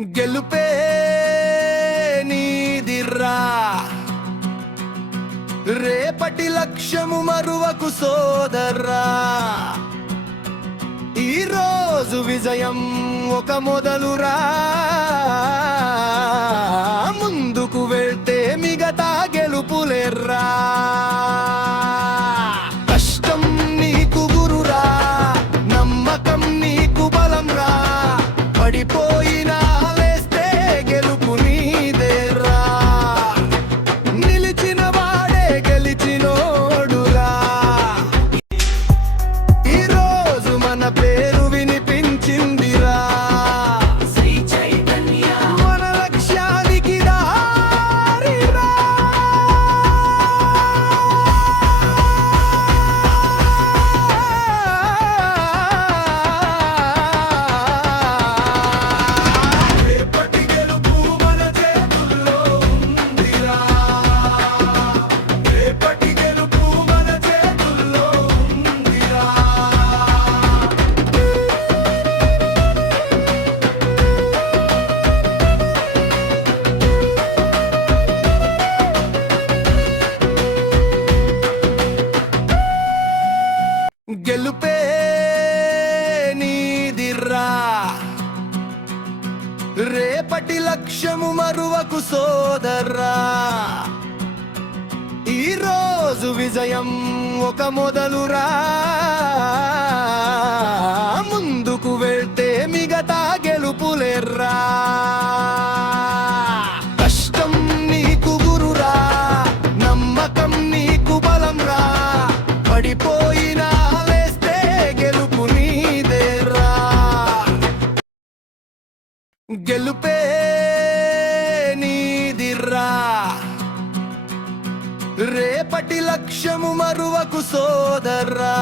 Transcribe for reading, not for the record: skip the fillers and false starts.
గెలుపే నీదిర్రా, రేపటి లక్ష్యము మరువకు సోదర్రా. ఈ రోజు విజయం ఒక మొదలురా, ముందుకు వెళ్తే మిగతా గెలుపులేర్రా. కష్టం నీకు గురురా, నమ్మకం నీకు బలం రా, పడిపోయినా లేస్తే గెలుపు నీదేరా. నిలిచిన వాడే గెలిచినోడురా. ఈరోజు మన పేరు వినిపించిందిరా, మన లక్ష్యానికి దారిరా. రేపటి గెలుపు మన చేతుల్లో ఉందిరా, రేపటి గెలుపు మన చేతుల్లో ఉందిరా. గెలుపే నీదిర్రా, రేపటి లక్ష్యము మరువకు సోదర్రా. ఈ రోజు విజయం ఒక మొదలురా, ముందుకు వెళ్తే మిగతా గెలుపులేర్రా. కష్టం నీకు గురురా, నమ్మకం నీకు బలం రా, పడిపోయినా లేస్తే గెలుపు నీదేరా. గెలుపే నీదిర్రా, రేపటి లక్ష్యము మరువకు సోదర్రా.